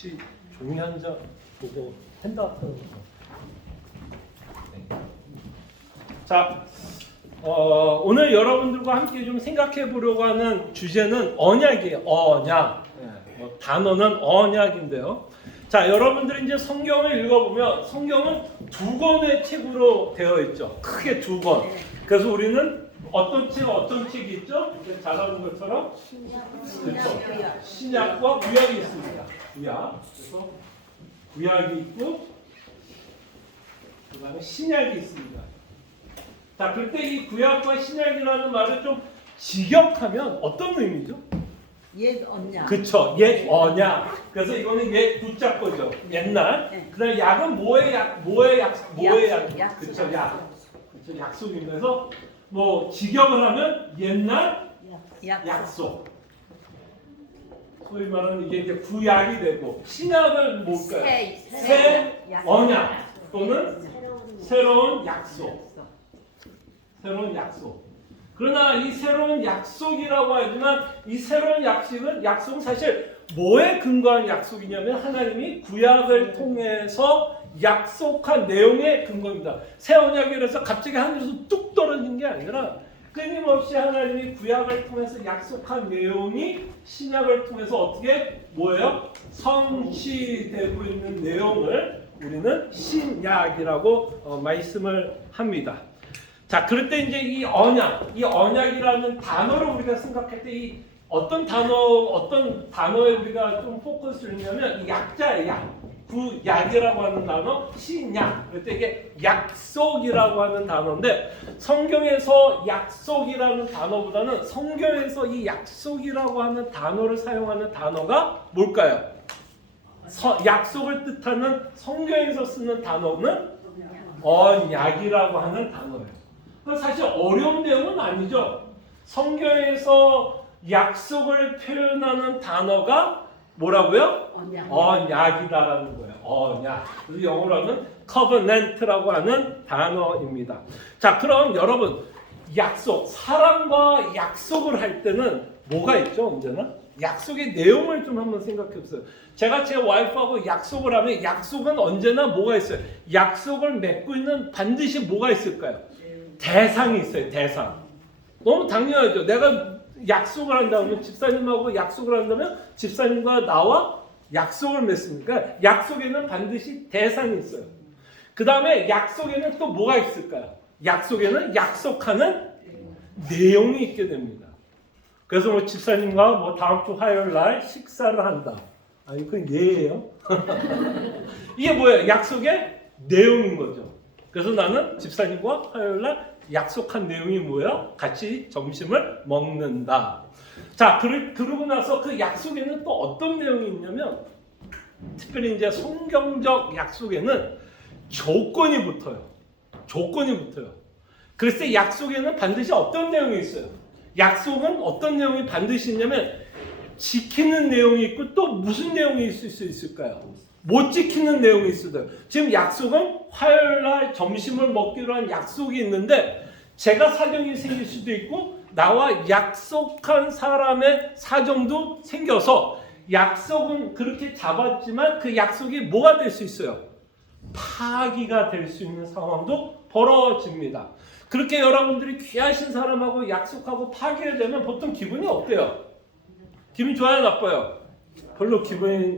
혹시 종이 한 장 보고 핸드아웃 하는 거. 네. 자, 오늘 여러분들과 함께 좀 생각해 보려고 하는 주제는 언약이에요. 언약. 뭐 단어는 언약인데요. 자, 여러분들이 이제 성경을 읽어보면 성경은 두 권의 책으로 되어 있죠. 크게 두 권. 그래서 우리는 어떤 책이 있죠? 잘 아는 것처럼 그렇죠. 신약과 구약이 있습니다. 구약. 그래서 구약이 있고 그다음에 신약이 있습니다. 자, 그때 이 구약과 신약이라는 말을 좀 직역하면 어떤 의미죠? 옛 언약. 그쵸. 옛 언약. 그래서 이거는 옛 붙잡고죠. 옛날. 네. 그다음에 약은 뭐의 약? 그쵸. 그쵸. 약속입니다. 그래서 뭐 직역을 하면 옛날 약속. 소위 말하는 이게 이제 구약이 되고 신약은 뭘까요? 새 언약 또는 새로운 약속. 새로운 약속. 그러나 이 새로운 약속이라고 하지만 이 새로운 약속은 사실 뭐에 근거한 약속이냐면 하나님이 구약을 통해서 약속한 내용의 근거입니다. 새 언약이라서 갑자기 하늘에서 뚝 떨어진 게 아니라 끊임없이 하나님이 구약을 통해서 약속한 내용이 신약을 통해서 어떻게 뭐예요? 성취되고 있는 내용을 우리는 신약이라고 말씀을 합니다. 자, 그럴 때 이제 이 언약이라는 단어를 우리가 생각할 때 이 어떤 단어에 우리가 좀 포커스를 두냐면 이 약자의 약. 구약이라고 하는 단어, 신약. 그때 이게 약속이라고 하는 단어인데 성경에서 약속이라는 단어보다는 성경에서 이 약속이라고 하는 단어를 사용하는 단어가 뭘까요? 약속을 뜻하는 성경에서 쓰는 단어는 언약이라고 하는 단어예요. 사실 어려운 내용은 아니죠. 성경에서 약속을 표현하는 단어가 뭐라고요? 언약이다라는 거예요. 언약. 그래서 영어로는 covenant라고 하는 단어입니다. 자, 그럼 여러분 사람과 약속을 할 때는 뭐가 있죠? 언제나? 약속의 내용을 좀 한번 생각해 보세요. 제가 제 와이프하고 약속을 하면 약속은 언제나 뭐가 있어요? 약속을 맺고 있는 반드시 뭐가 있을까요? 대상이 있어요. 대상. 너무 당연하죠. 내가 약속을 한다면 집사님하고 약속을 한다면 집사님과 나와 약속을 맺습니까? 약속에는 반드시 대상이 있어요. 그 다음에 약속에는 또 뭐가 있을까요? 약속에는 약속하는 내용이 있게 됩니다. 그래서 뭐 집사님과 뭐 다음 주 화요일 날 식사를 한다. 아니 그건 예예요. 이게 뭐예요? 약속의 내용인 거죠. 그래서 나는 집사님과 화요일 날 약속한 내용이 뭐예요? 같이 점심을 먹는다. 자, 그러고 나서 그 약속에는 또 어떤 내용이 있냐면 특별히 이제 성경적 약속에는 조건이 붙어요. 그래서 약속에는 반드시 어떤 내용이 있어요? 약속은 어떤 내용이 반드시 있냐면 지키는 내용이 있고 또 무슨 내용이 있을 수 있을까요? 못 지키는 내용이 있어요. 지금 약속은 화요일 날 점심을 먹기로 한 약속이 있는데 제가 사정이 생길 수도 있고 나와 약속한 사람의 사정도 생겨서 약속은 그렇게 잡았지만 그 약속이 뭐가 될 수 있어요? 파기가 될 수 있는 상황도 벌어집니다. 그렇게 여러분들이 귀하신 사람하고 약속하고 파기가 되면 보통 기분이 어때요? 기분이 좋아요, 나빠요? 별로 기분이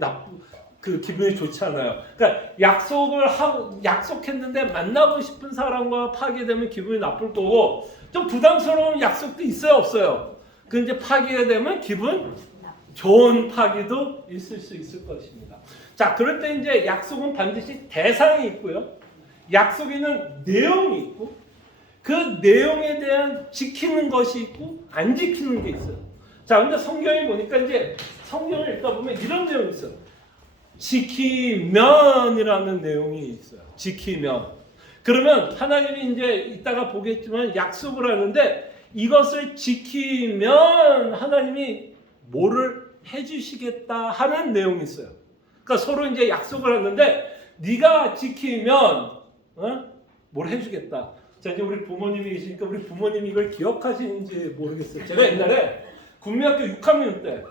좋지 않아요. 그러니까 약속했는데 만나고 싶은 사람과 파기되면 기분이 나쁠 거고 좀 부담스러운 약속도 있어요, 없어요? 그 이제 파기가 되면 기분 좋은 파기도 있을 수 있을 것입니다. 자, 그럴 때 이제 약속은 반드시 대상이 있고요. 약속에는 내용이 있고 그 내용에 대한 지키는 것이 있고 안 지키는 게 있어요. 자, 근데 성경에 보니까 이제 성경을 읽다 보면 이런 내용이 있어요. 지키면이라는 내용이 있어요. 지키면. 그러면 하나님이 이제 이따가 보겠지만 약속을 하는데 이것을 지키면 하나님이 뭐를 해주시겠다 하는 내용이 있어요. 그러니까 서로 이제 약속을 하는데 네가 지키면 뭘 해주겠다. 자, 이제 우리 부모님이 계시니까 우리 부모님이 이걸 기억하시는지 모르겠어요. 제가 옛날에 국민학교 6학년 때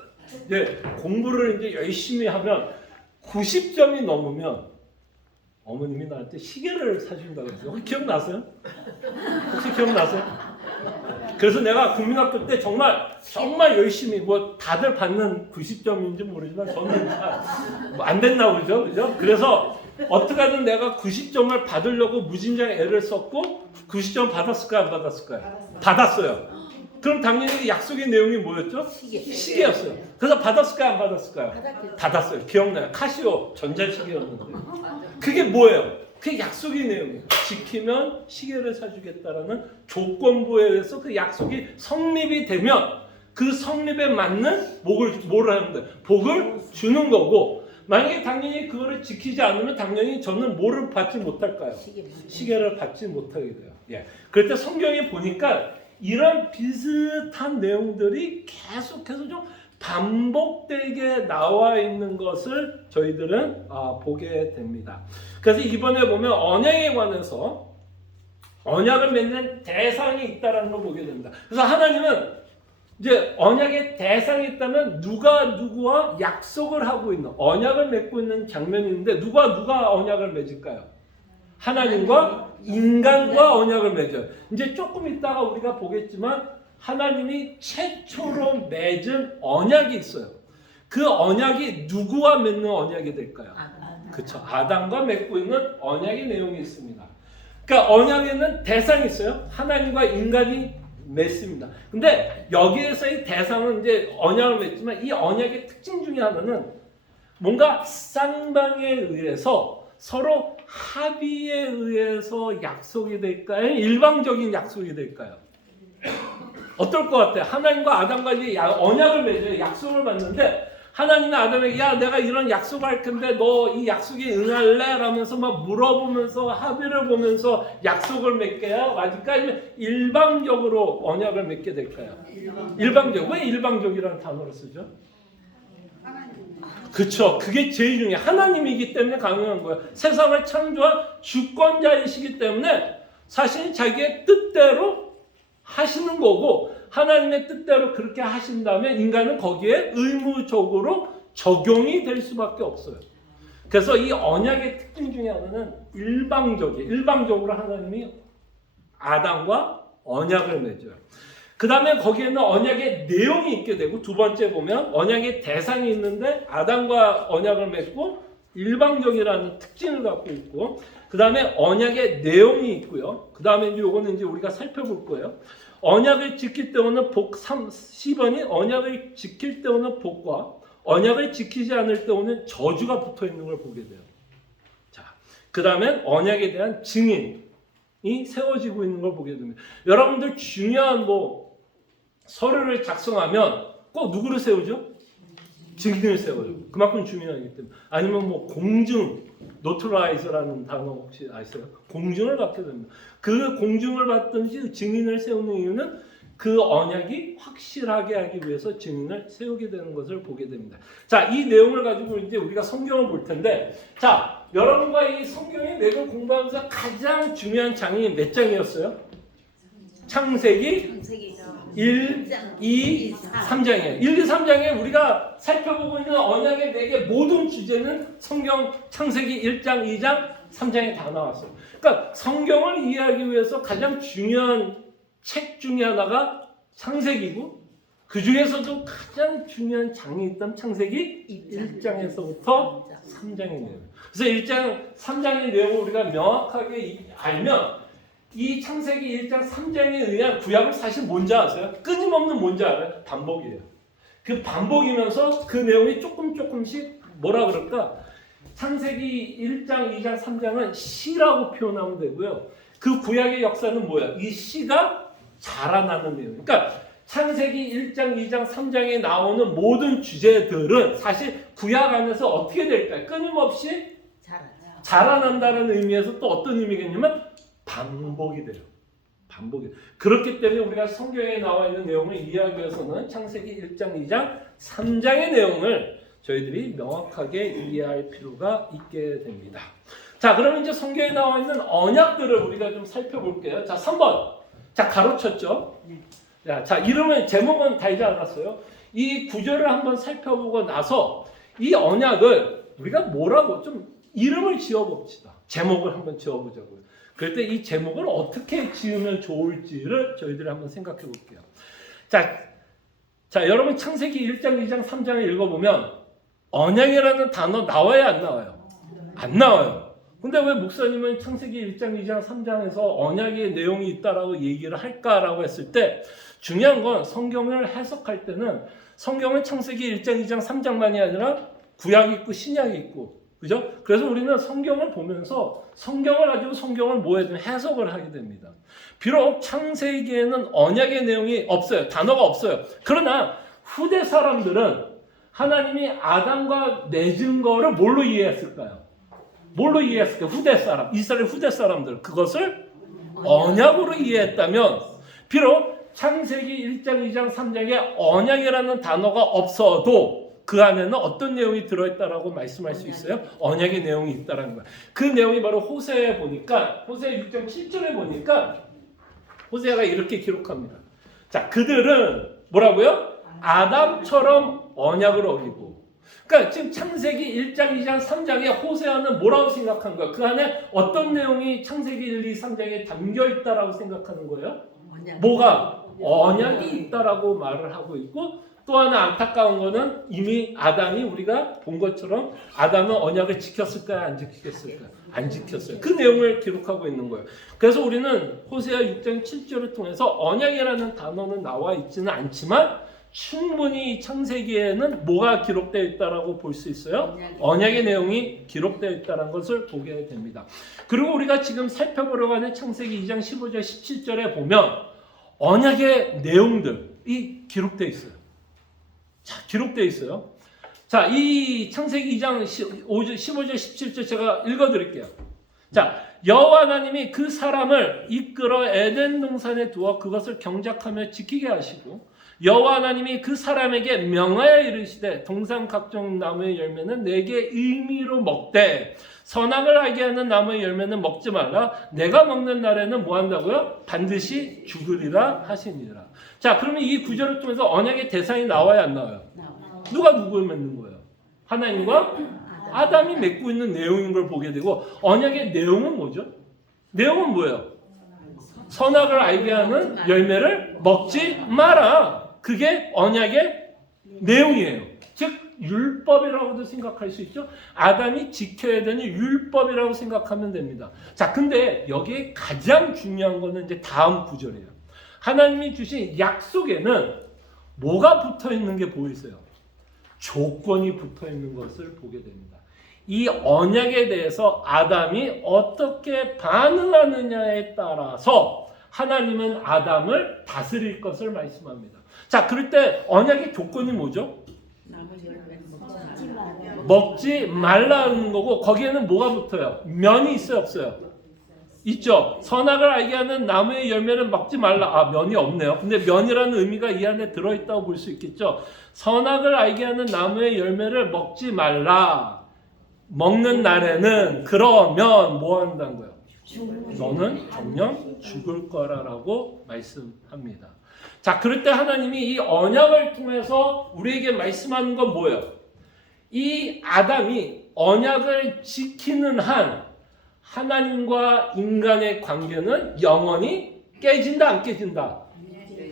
이제 공부를 이제 열심히 하면 90점이 넘으면 어머님이 나한테 시계를 사준다고 했어요. 혹시 기억나세요? 혹시 기억나세요? 그래서 내가 국민학교 때 정말 열심히 뭐 다들 받는 90점인지 모르지만 저는 안 됐나 보죠. 그죠? 그래서 어떻게든 내가 90점을 받으려고 무진장 애를 썼고 90점 받았을까요? 안 받았을까요? 받았어요. 그럼 당연히 약속의 내용이 뭐였죠? 시계였어요. 그래서 받았을까요? 안 받았을까요? 받았어요. 기억나요. 카시오 전자시계였는데. 그게 뭐예요? 그게 약속의 내용이에요. 지키면 시계를 사주겠다라는 조건부에 의해서 그 약속이 성립이 되면 그 성립에 맞는 뭐를 하는 거예요? 복을 주는 거고, 만약에 당연히 그거를 지키지 않으면 당연히 저는 뭐를 받지 못할까요? 시계를 받지 못하게 돼요. 예. 그럴 때 성경에 보니까 이런 비슷한 내용들이 계속해서 좀 반복되게 나와 있는 것을 저희들은 보게 됩니다. 그래서 이번에 보면 언약에 관해서 언약을 맺는 대상이 있다는 걸 보게 됩니다. 그래서 하나님은 이제 언약의 대상이 있다면 누가 누구와 약속을 하고 있는, 언약을 맺고 있는 장면이 있는데 누가 언약을 맺을까요? 하나님과 인간과 언약을 맺어요. 이제 조금 있다가 우리가 보겠지만 하나님이 최초로 맺은 언약이 있어요. 그 언약이 누구와 맺는 언약이 될까요? 그렇죠. 아담과 맺고 있는 언약의 내용이 있습니다. 그러니까 언약에는 대상이 있어요. 하나님과 인간이 맺습니다. 근데 여기에서의 대상은 이제 언약을 맺지만 이 언약의 특징 중에 하나는 뭔가 쌍방에 의해서 서로 합의에 의해서 약속이 될까요? 일방적인 약속이 될까요? 어떨 것 같아요? 하나님과 아담과 이제 언약을 맺어요. 약속을 받는데 하나님이 아담에게 야 내가 이런 약속을 할 텐데 너 이 약속에 응할래? 라면서 막 물어보면서 합의를 보면서 약속을 맺게요? 맞을까? 아니면 일방적으로 언약을 맺게 될까요? 일방적. 왜 일방적이라는 단어를 쓰죠? 그렇죠. 그게 제일 중요해요. 하나님이기 때문에 가능한 거예요. 세상을 창조한 주권자이시기 때문에 사실 자기의 뜻대로 하시는 거고 하나님의 뜻대로 그렇게 하신다면 인간은 거기에 의무적으로 적용이 될 수밖에 없어요. 그래서 이 언약의 특징 중에 하나는 일방적으로 하나님이 아담과 언약을 맺어요. 그 다음에 거기에는 언약의 내용이 있게 되고 두 번째 보면 언약의 대상이 있는데 아담과 언약을 맺고 일방적이라는 특징을 갖고 있고 그 다음에 언약의 내용이 있고요. 그 다음에 이제 요거는 이제 우리가 살펴볼 거예요. 언약을 지킬 때 오는 복 10번이 언약을 지킬 때 오는 복과 언약을 지키지 않을 때 오는 저주가 붙어 있는 걸 보게 돼요. 자, 그 다음에 언약에 대한 증인이 세워지고 있는 걸 보게 됩니다. 여러분들 중요한 서류를 작성하면 꼭 누구를 세우죠? 증인을 세워요. 그만큼 중요하기 때문에. 아니면 공증, 노트라이즈라는 단어 혹시 아세요? 공증을 받게 됩니다. 그 공증을 받든지 증인을 세우는 이유는 그 언약이 확실하게 하기 위해서 증인을 세우게 되는 것을 보게 됩니다. 자, 이 내용을 가지고 이제 우리가 성경을 볼 텐데, 자, 여러분과 이 성경의 내용을 공부하면서 가장 중요한 장이 몇 장이었어요? 창세기 1, 2, 3장이에요. 1, 2, 3장에 우리가 살펴보고 있는 언약의 4개 모든 주제는 성경 창세기 1장, 2장, 3장에 다 나왔어요. 그러니까 성경을 이해하기 위해서 가장 중요한 책 중에 하나가 창세기고 그 중에서도 가장 중요한 장이 있다면 창세기 1장에서부터 3장의 내용. 그래서 1장, 3장의 내용을 우리가 명확하게 알면 이 창세기 1장 3장에 의한 구약은 사실 뭔지 아세요? 끊임없는 뭔지 알아요? 반복이에요. 그 반복이면서 그 내용이 조금씩 뭐라 그럴까? 창세기 1장, 2장, 3장은 시라고 표현하면 되고요. 그 구약의 역사는 뭐야? 이 시가 자라나는 내용. 그러니까 창세기 1장, 2장, 3장에 나오는 모든 주제들은 사실 구약 안에서 어떻게 될까요? 끊임없이 자라난다는 의미에서 또 어떤 의미겠냐면 반복이 돼요. 반복이. 그렇기 때문에 우리가 성경에 나와 있는 내용을 이해하기 위해서는 창세기 1장, 2장, 3장의 내용을 저희들이 명확하게 이해할 필요가 있게 됩니다. 자, 그러면 이제 성경에 나와 있는 언약들을 우리가 좀 살펴볼게요. 자, 3번. 자, 가로쳤죠? 자, 이름은, 제목은 달지 않았어요. 이 구절을 한번 살펴보고 나서 이 언약을 우리가 뭐라고 좀 이름을 지어봅시다. 제목을 한번 지어보자고요. 그럴 때 이 제목을 어떻게 지으면 좋을지를 저희들이 한번 생각해 볼게요. 자, 여러분 창세기 1장, 2장, 3장을 읽어보면 언약이라는 단어 나와요, 안 나와요? 안 나와요. 근데 왜 목사님은 창세기 1장, 2장, 3장에서 언약의 내용이 있다라고 얘기를 할까라고 했을 때 중요한 건 성경을 해석할 때는 성경은 창세기 1장, 2장, 3장만이 아니라 구약이 있고 신약이 있고 그죠? 그래서 우리는 성경을 보면서 성경을 가지고 성경을 뭐 해야 되면 해석을 하게 됩니다. 비록 창세기에는 언약의 내용이 없어요. 단어가 없어요. 그러나 후대 사람들은 하나님이 아담과 맺은 거를 뭘로 이해했을까요? 뭘로 이해했을까요? 후대 사람, 이스라엘 후대 사람들 그것을 언약으로 이해했다면 비록 창세기 1장, 2장, 3장에 언약이라는 단어가 없어도 그 안에는 어떤 내용이 들어있다라고 말씀할 수 있어요? 언약의 내용이 있다라는 거예요. 그 내용이 바로 호세에 보니까 호세 6장 7절에 보니까 호세가 이렇게 기록합니다. 자, 그들은 뭐라고요? 아담처럼 언약을 어기고. 그러니까 지금 창세기 1장, 2장, 3장에 호세아는 뭐라고 생각한 거야? 그 안에 어떤 내용이 창세기 1, 2, 3장에 담겨 있다라고 생각하는 거예요? 뭐가? 언약이 있다라고 말을 하고 있고 또 하나 안타까운 거는 이미 아담이 우리가 본 것처럼 아담은 언약을 지켰을까요? 안 지켰을까요? 안 지켰어요. 그 내용을 기록하고 있는 거예요. 그래서 우리는 호세아 6장 7절을 통해서 언약이라는 단어는 나와 있지는 않지만 충분히 창세기에는 뭐가 기록되어 있다라고 볼 수 있어요? 언약의 내용이 기록되어 있다는 것을 보게 됩니다. 그리고 우리가 지금 살펴보려고 하는 창세기 2장 15절 17절에 보면 언약의 내용들이 기록되어 있어요. 자, 기록되어 있어요. 자, 이 창세기 2장 15절 17절 제가 읽어드릴게요. 자, 여호와 하나님이 그 사람을 이끌어 에덴 동산에 두어 그것을 경작하며 지키게 하시고 여호와 하나님이 그 사람에게 명하여 이르시되 동산 각종 나무의 열매는 내게 의미로 먹되 선악을 알게 하는 나무의 열매는 먹지 말라. 내가 먹는 날에는 뭐 한다고요? 반드시 죽으리라 하시니라. 자, 그러면 이 구절을 통해서 언약의 대상이 나와야 안 나와요? 누가 누구를 맺는 거예요? 하나님과 아담이 맺고 있는 내용인 걸 보게 되고 언약의 내용은 뭐죠? 내용은 뭐예요? 선악을 알게 하는 열매를 먹지 마라. 그게 언약의 내용이에요. 즉 율법이라고도 생각할 수 있죠. 아담이 지켜야 되는 율법이라고 생각하면 됩니다. 자, 근데 여기에 가장 중요한 거는 이제 다음 구절이에요. 하나님이 주신 약속에는 뭐가 붙어 있는 게 보이세요? 조건이 붙어 있는 것을 보게 됩니다. 이 언약에 대해서 아담이 어떻게 반응하느냐에 따라서 하나님은 아담을 다스릴 것을 말씀합니다. 자, 그럴 때 언약의 조건이 뭐죠? 먹지 말라는 거고 거기에는 뭐가 붙어요? 면이 있어요, 없어요? 있죠. 선악을 알게 하는 나무의 열매는 먹지 말라. 아, 면이 없네요. 근데 면이라는 의미가 이 안에 들어있다고 볼 수 있겠죠. 선악을 알게 하는 나무의 열매를 먹지 말라. 먹는 날에는 그러면 뭐 한다는 거예요? 너는 정녕 죽을 거라라고 말씀합니다. 자, 그럴 때 하나님이 이 언약을 통해서 우리에게 말씀하는 건 뭐예요? 이 아담이 언약을 지키는 한 하나님과 인간의 관계는 영원히 깨진다, 안 깨진다?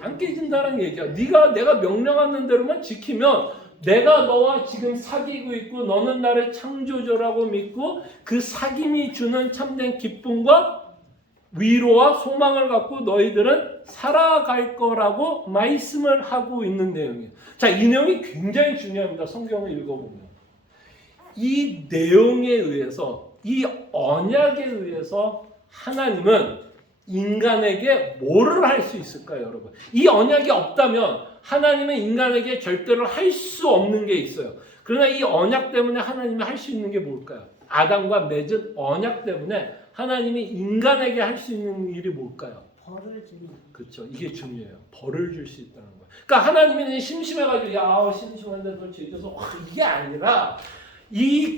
안 깨진다는 얘기야. 내가 명령하는 대로만 지키면 내가 너와 지금 사귀고 있고 너는 나를 창조주라고 믿고 그 사귐이 주는 참된 기쁨과 위로와 소망을 갖고 너희들은 살아갈 거라고 말씀을 하고 있는 내용이에요. 자, 이 내용이 굉장히 중요합니다. 성경을 읽어보면. 이 내용에 의해서, 이 언약에 의해서 하나님은 인간에게 뭐를 할 수 있을까요, 여러분? 이 언약이 없다면 하나님은 인간에게 절대로 할 수 없는 게 있어요. 그러나 이 언약 때문에 하나님이 할 수 있는 게 뭘까요? 아담과 맺은 언약 때문에 하나님이 인간에게 할 수 있는 일이 뭘까요? 벌을 주는. 그렇죠. 이게 중요해요. 벌을 줄 수 있다는 거예요. 그러니까 하나님이 심심해가지고 야 심심한데 너 죄져서 이게 아니라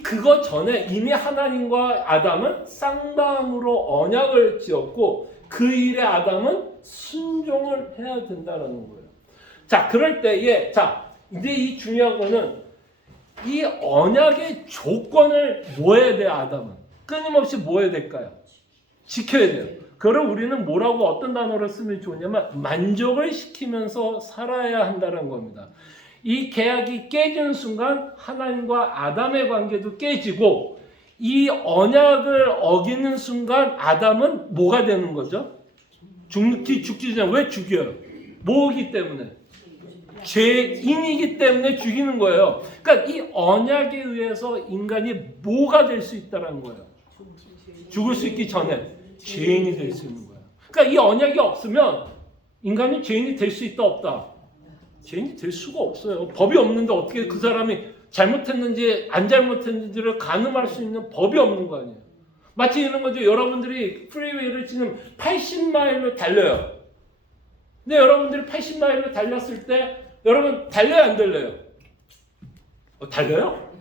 그거 전에 이미 하나님과 아담은 쌍방으로 언약을 지었고 그 일에 아담은 순종을 해야 된다는 거예요. 자, 그럴 때에 자 이제 이 중요한 거는 이 언약의 조건을 뭐 해야 돼요, 아담은? 끊임없이 뭐 해야 될까요? 지켜야 돼요. 그걸 우리는 뭐라고 어떤 단어를 쓰면 좋냐면 만족을 시키면서 살아야 한다는 겁니다. 이 계약이 깨지는 순간 하나님과 아담의 관계도 깨지고 이 언약을 어기는 순간 아담은 뭐가 되는 거죠? 죽기 전에 왜 죽여요? 뭐기 때문에? 죄인이기 때문에 죽이는 거예요. 그러니까 이 언약에 의해서 인간이 뭐가 될 수 있다는 거예요. 죽을 수 있기 전에 죄인이 될 수 있는 거예요. 그러니까 이 언약이 없으면 인간이 죄인이 될 수 있다 없다? 죄인이 될 수가 없어요. 법이 없는데 어떻게 그 사람이 잘못했는지 안 잘못했는지를 가늠할 수 있는 법이 없는 거 아니에요. 마치 이런 거죠. 여러분들이 프리웨이를 지금 80마일로 달려요. 근데 여러분들이 80마일로 달렸을 때 여러분 달려요 안 달려요? 달려요?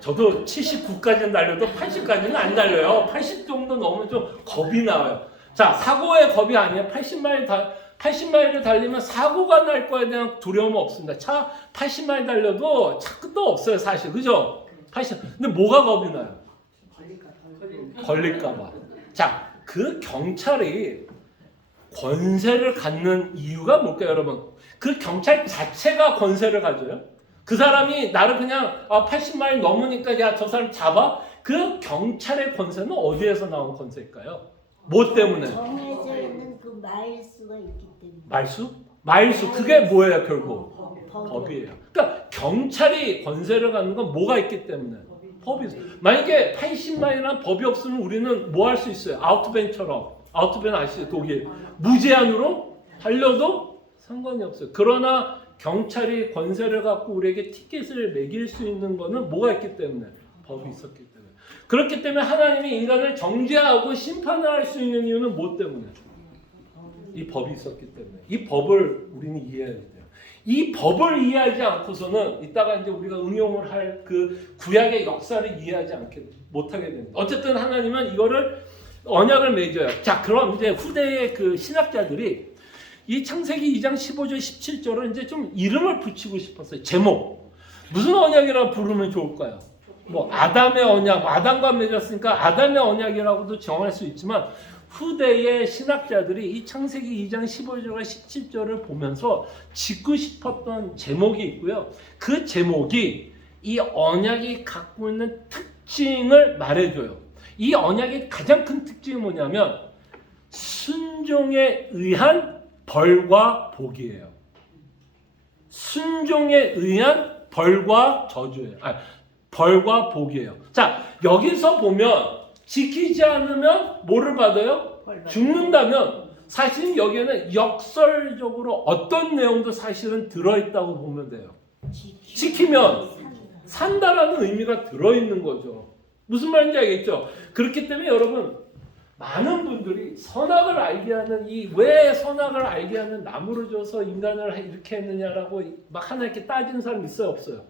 저도 79까지는 달려도 80까지는 안 달려요. 80 정도 넘으면 좀 겁이 나와요. 자, 사고의 겁이 아니에요. 80마일을 달리면 사고가 날 거에 대한 두려움은 없습니다. 차 80마일 달려도 차 끝도 없어요, 사실. 그죠? 80. 근데 뭐가 겁이 나요? 걸릴까 봐. 자, 그 경찰이 권세를 갖는 이유가 뭘까요, 여러분? 그 경찰 자체가 권세를 가져요? 그 사람이 나를 그냥 80마일 넘으니까 야, 저 사람 잡아? 그 경찰의 권세는 어디에서 나온 권세일까요? 뭐 때문에? 정해져 있는 그 마일수가 있기 때문에. 말수? 마일수. 그게 뭐예요, 결국? 법. 법이에요. 그러니까 경찰이 권세를 갖는 건 뭐가 있기 때문에? 법이 있어요. 만약에 80마일이라는 법이 없으면 우리는 뭐 할 수 있어요? 아우토밴처럼. 아우토밴 아시죠? 독일. 무제한으로 달려도 상관이 없어요. 그러나 경찰이 권세를 갖고 우리에게 티켓을 매길 수 있는 거는 뭐가 있기 때문에? 법이 있었기 때문에. 그렇기 때문에 하나님이 인간을 정죄하고 심판을 할 수 있는 이유는 뭐 때문에? 이 법이 있었기 때문에. 이 법을 우리는 이해해야 돼요. 이 법을 이해하지 않고서는 이따가 이제 우리가 응용을 할 그 구약의 역사를 이해하지 못하게 됩니다. 어쨌든 하나님은 이거를 언약을 맺어요. 자, 그럼 이제 후대의 그 신학자들이 이 창세기 2장 15절 17절을 이제 좀 이름을 붙이고 싶었어요. 제목. 무슨 언약이라고 부르면 좋을까요? 뭐 아담의 언약, 아담과 맺었으니까 아담의 언약이라고도 정할 수 있지만 후대의 신학자들이 이 창세기 2장 15절과 17절을 보면서 짓고 싶었던 제목이 있고요. 그 제목이 이 언약이 갖고 있는 특징을 말해줘요. 이 언약의 가장 큰 특징이 뭐냐면 순종에 의한 벌과 복이에요. 순종에 의한 벌과 저주예요. 벌과 복이에요. 자, 여기서 보면 지키지 않으면 뭐를 받아요? 죽는다면 사실 여기에는 역설적으로 어떤 내용도 사실은 들어있다고 보면 돼요. 지키면 산다라는 의미가 들어있는 거죠. 무슨 말인지 알겠죠? 그렇기 때문에 여러분 많은 분들이 선악을 알게 하는 왜 선악을 알게 하는 나무를 줘서 인간을 이렇게 했느냐라고 막 하나님께 따지는 사람 있어요, 없어요?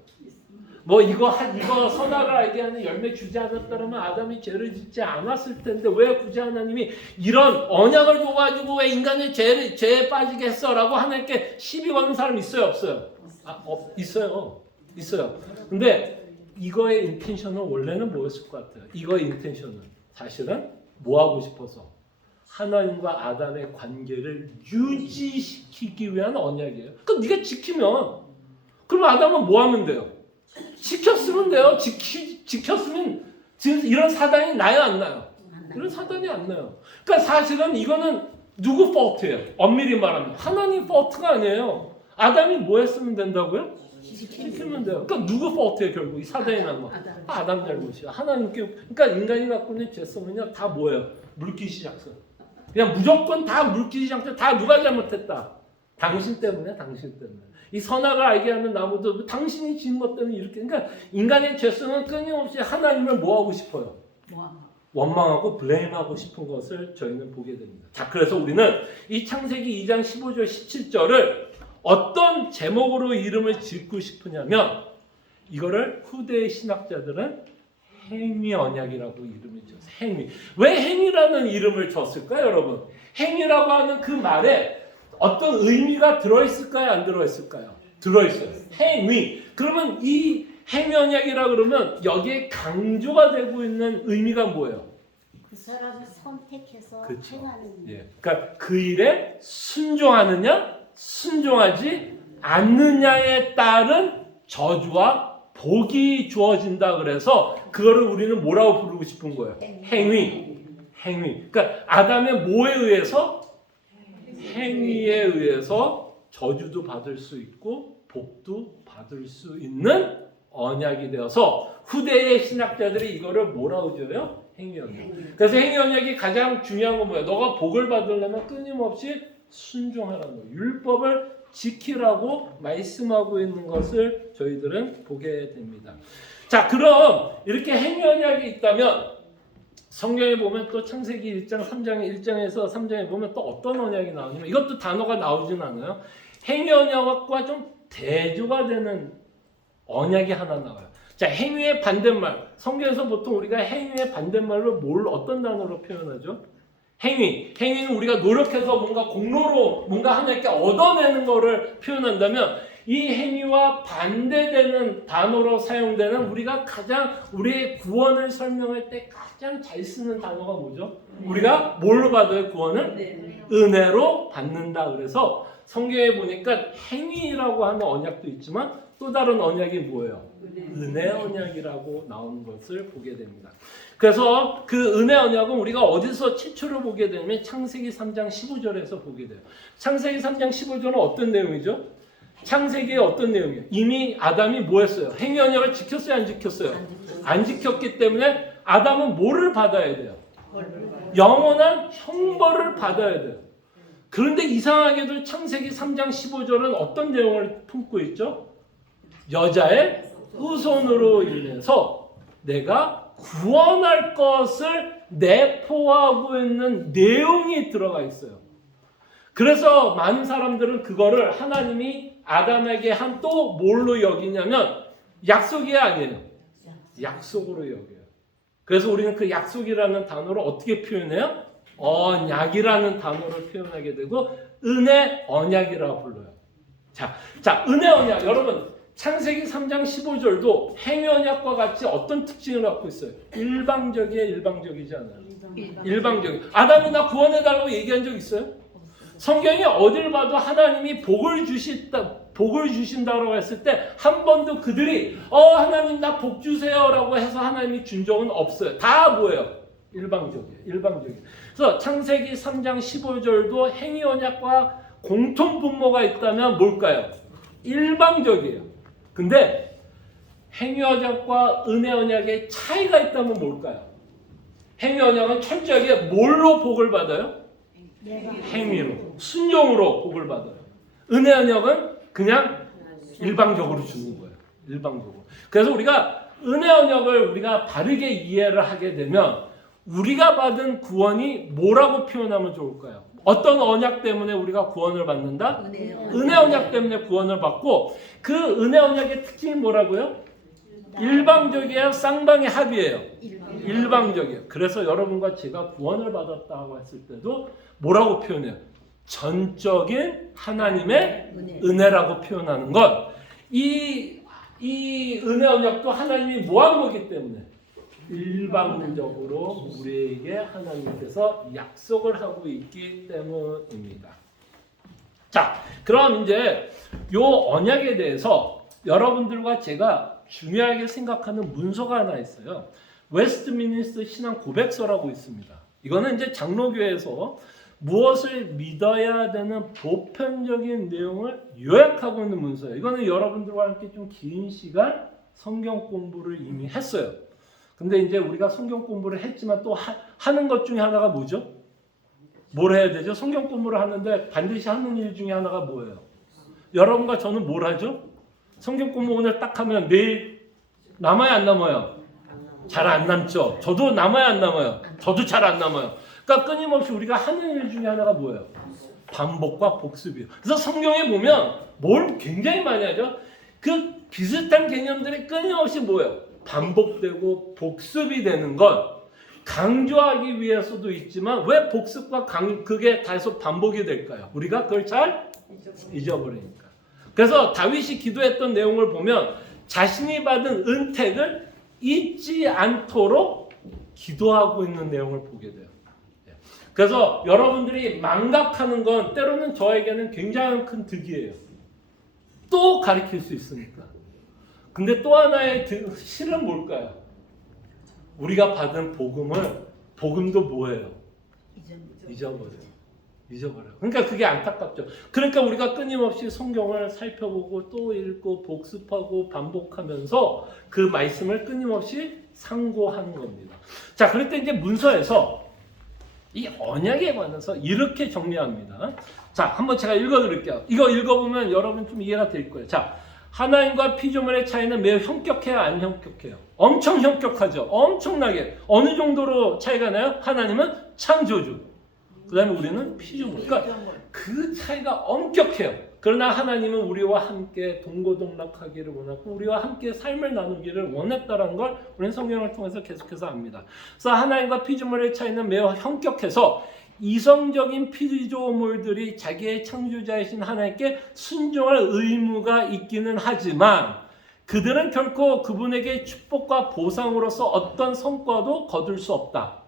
뭐 이거 선악을 알게 하는 열매 주지 않았다면 아담이 죄를 짓지 않았을 텐데 왜 굳이 하나님이 이런 언약을 줘가지고 왜 인간이 죄에 빠지게 했어라고 하나님께 시비 거는 사람 있어요, 없어요? 있어요. 근데 이거의 인텐션은 원래는 뭐였을 것 같아요? 이거의 인텐션은 사실은 뭐 하고 싶어서 하나님과 아담의 관계를 유지시키기 위한 언약이에요. 그럼 네가 지키면 그럼 아담은 뭐 하면 돼요? 지켰으면 돼요. 지켰으면 지금 이런 사단이 나요, 안 나요? 이런 사단이 안 나요. 그러니까 사실은 이거는 누구 폴트예요? 엄밀히 말하면 하나님 폴트가 아니에요. 아담이 뭐 했으면 된다고요? 지키면 돼요. 그러니까 누구 폴트예요, 결국 이 사단이 난 거? 아담 잘못이야. 하나님께. 그러니까 인간이 갖고 있는 죄성은요 다 뭐예요? 물귀시 작성. 그냥 무조건 다 물귀시 작성. 다 누가 잘못했다? 당신 때문에. 이 선악을 알게 하는 나무도 당신이 지은 것 때문에 이렇게. 그러니까 인간의 죄성은 끊임없이 하나님을 뭐 하고 싶어요? 원망하고 블레임하고 싶은 것을 저희는 보게 됩니다. 자, 그래서 우리는 이 창세기 2장 15절 17절을 어떤 제목으로 이름을 짓고 싶으냐면 이거를 후대의 신학자들은 행위 언약이라고 이름을 지었어요. 행위. 왜 행위라는 이름을 줬을까요, 여러분? 행위라고 하는 그 말에 어떤 의미가 들어있을까요? 안 들어있을까요? 들어있어요. 행위. 그러면 이 행위언약이라 그러면 여기에 강조가 되고 있는 의미가 뭐예요? 그 사람을 선택해서 그쵸. 행하는 예. 그러니까 그 일에 순종하느냐, 순종하지 않느냐에 따른 저주와 복이 주어진다 그래서 그거를 우리는 뭐라고 부르고 싶은 거예요? 행위. 그러니까 아담의 뭐에 의해서? 행위에 의해서 저주도 받을 수 있고 복도 받을 수 있는 언약이 되어서 후대의 신학자들이 이거를 뭐라고 지어요? 행위언약. 그래서 행위언약이 가장 중요한 건 뭐예요? 너가 복을 받으려면 끊임없이 순종하라는 거예요. 율법을 지키라고 말씀하고 있는 것을 저희들은 보게 됩니다. 자, 그럼 이렇게 행위언약이 있다면 성경에 보면 또 창세기 1장, 3장에 1장에서 3장에 보면 또 어떤 언약이 나오냐면 이것도 단어가 나오진 않아요. 행위언약과 좀 대조가 되는 언약이 하나 나와요. 자, 행위의 반대말. 성경에서 보통 우리가 행위의 반대말로 어떤 단어로 표현하죠? 행위는 우리가 노력해서 뭔가 공로로 뭔가 하나님께 얻어내는 거를 표현한다면 이 행위와 반대되는 단어로 사용되는 우리가 가장 우리의 구원을 설명할 때 가장 잘 쓰는 단어가 뭐죠? 우리가 뭘로 받아요? 구원을? 은혜로 받는다. 그래서 성경에 보니까 행위라고 하는 언약도 있지만 또 다른 언약이 뭐예요? 은혜 언약이라고 나오는 것을 보게 됩니다. 그래서 그 은혜 언약은 우리가 어디서 최초로 보게 되냐면 창세기 3장 15절에서 보게 돼요. 창세기 3장 15절은 어떤 내용이죠? 창세기의 어떤 내용이에요? 이미 아담이 뭐 했어요? 행위 언약을 지켰어요? 안 지켰어요? 안 지켰기 때문에 아담은 뭐를 받아야 돼요? 영원한 형벌을 받아야 돼요. 그런데 이상하게도 창세기 3장 15절은 어떤 내용을 품고 있죠? 여자의 후손으로 인해서 내가 구원할 것을 내포하고 있는 내용이 들어가 있어요. 그래서 많은 사람들은 그거를 하나님이 아담에게 한 또 뭘로 여기냐면 약속이 아니에요. 약속으로 여겨요. 그래서 우리는 그 약속이라는 단어를 어떻게 표현해요? 언약이라는 단어를 표현하게 되고 은혜 언약이라고 불러요. 자, 은혜 언약. 여러분 창세기 3장 15절도 행위 언약과 같이 어떤 특징을 갖고 있어요? 일방적이에요, 일방적이지 않아요? 일방적이에요. 아담이 나 구원해달라고 얘기한 적 있어요? 성경이 어딜 봐도 하나님이 복을 주신다고 했을 때 한 번도 그들이 하나님 나 복 주세요라고 해서 하나님이 준 적은 없어요. 다 뭐예요? 일방적이에요. 그래서 창세기 3장 15절도 행위 언약과 공통 분모가 있다면 뭘까요? 일방적이에요. 근데 행위 언약과 은혜 언약의 차이가 있다면 뭘까요? 행위 언약은 철저하게 뭘로 복을 받아요? 행위로, 순종으로 복을 받아요. 은혜 언약은 그냥 일방적으로 주는 거예요. 일방적으로. 그래서 우리가 은혜 언약을 우리가 바르게 이해를 하게 되면 우리가 받은 구원이 뭐라고 표현하면 좋을까요? 어떤 언약 때문에 우리가 구원을 받는다? 은혜 언약 때문에 구원을 받고 그 은혜 언약의 특징이 뭐라고요? 일방적이에요? 쌍방의 합이에요? 일방적이에요. 그래서 여러분과 제가 구원을 받았다고 했을 때도 뭐라고 표현해요? 전적인 하나님의 은혜라고 표현하는 건 이 은혜 언약도 하나님이 뭐한 거기 때문에 일방적으로 우리에게 하나님께서 약속을 하고 있기 때문입니다. 자, 그럼 이제 요 언약에 대해서 여러분들과 제가 중요하게 생각하는 문서가 하나 있어요. 웨스트미니스터 신앙 고백서라고 있습니다. 이거는 이제 장로교에서 무엇을 믿어야 되는 보편적인 내용을 요약하고 있는 문서예요. 이거는 여러분들과 함께 좀 긴 시간 성경 공부를 이미 했어요. 근데 이제 우리가 성경 공부를 했지만 또 하는 것 중에 하나가 뭐죠? 뭘 해야 되죠? 성경 공부를 하는데 반드시 하는 일 중에 하나가 뭐예요? 여러분과 저는 뭘 하죠? 성경 공부 오늘 딱 하면 내일 남아요, 안 남아요? 잘 안 남죠? 저도 남아요, 안 남아요? 저도 잘 안 남아요. 그러니까 끊임없이 우리가 하는 일 중에 하나가 뭐예요? 반복과 복습이에요. 그래서 성경에 보면 뭘 굉장히 많이 하죠? 그 비슷한 개념들이 끊임없이 뭐예요? 반복되고 복습이 되는 건 강조하기 위해서도 있지만 왜 복습과 그게 계속 반복이 될까요? 우리가 그걸 잘 잊어버리니까. 그래서 다윗이 기도했던 내용을 보면 자신이 받은 은택을 잊지 않도록 기도하고 있는 내용을 보게 돼요. 그래서 여러분들이 망각하는 건 때로는 저에게는 굉장히 큰 득이에요. 또 가르칠 수 있으니까. 근데 또 하나의 실은 뭘까요? 우리가 받은 복음도 뭐예요? 잊어버려요. 그러니까 그게 안타깝죠. 그러니까 우리가 끊임없이 성경을 살펴보고 또 읽고 복습하고 반복하면서 그 말씀을 끊임없이 상고하는 겁니다. 자, 그럴 때 이제 문서에서 이 언약에 관해서 이렇게 정리합니다. 자, 한번 제가 읽어드릴게요. 이거 읽어보면 여러분 좀 이해가 될 거예요. 자, 하나님과 피조물의 차이는 매우 형격해요, 안 형격해요? 엄청 형격하죠. 엄청나게. 어느 정도로 차이가 나요? 하나님은 창조주, 그 다음에 우리는 피조물. 그러니까 그 차이가 엄격해요. 그러나 하나님은 우리와 함께 동고동락하기를 원하고 우리와 함께 삶을 나누기를 원했다는 걸 우리는 성경을 통해서 계속해서 압니다. 그래서 하나님과 피조물의 차이는 매우 형격해서 이성적인 피조물들이 자기의 창조자이신 하나님께 순종할 의무가 있기는 하지만 그들은 결코 그분에게 축복과 보상으로서 어떤 성과도 거둘 수 없다.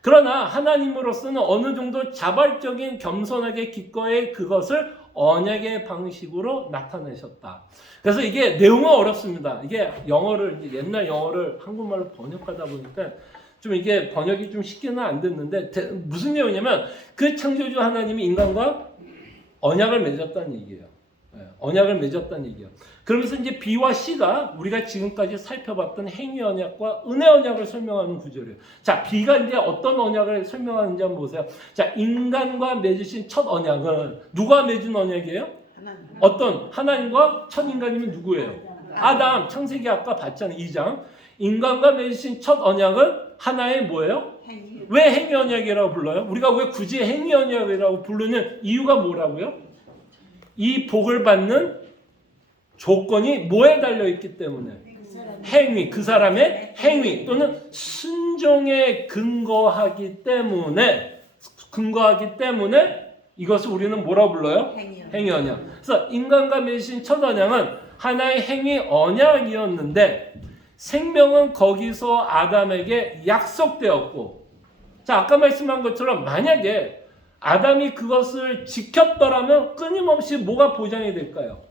그러나 하나님으로서는 어느 정도 자발적인 겸손하게 기꺼이 그것을 언약의 방식으로 나타내셨다. 그래서 이게 내용은 어렵습니다. 이게 영어를 옛날 영어를 한국말로 번역하다 보니까 좀 이게 번역이 좀 쉽게는 안 됐는데 무슨 내용이냐면 그 창조주 하나님이 인간과 언약을 맺었다는 얘기예요. 언약을 맺었다는 얘기예요. 그러면서 이제 B와 C가 우리가 지금까지 살펴봤던 행위 언약과 은혜 언약을 설명하는 구절이에요. 자, B가 이제 어떤 언약을 설명하는지 한번 보세요. 자, 인간과 맺으신 첫 언약은 누가 맺은 언약이에요? 어떤 하나님과 첫 인간이면 누구예요? 아담. 창세기 아까 봤잖아요. 2장. 인간과 맺으신 첫 언약은 하나의 뭐예요? 왜 행위 언약이라고 불러요? 우리가 왜 굳이 행위 언약이라고 부르는 이유가 뭐라고요? 이 복을 받는 조건이 뭐에 달려 있기 때문에 행위, 그 사람의 행위 또는 순종에 근거하기 때문에 이것을 우리는 뭐라고 불러요? 행위 언약. 그래서 인간과 맺으신 첫 언약은 하나의 행위 언약이었는데 생명은 거기서 아담에게 약속되었고, 자, 아까 말씀한 것처럼 만약에 아담이 그것을 지켰더라면 끊임없이 뭐가 보장이 될까요?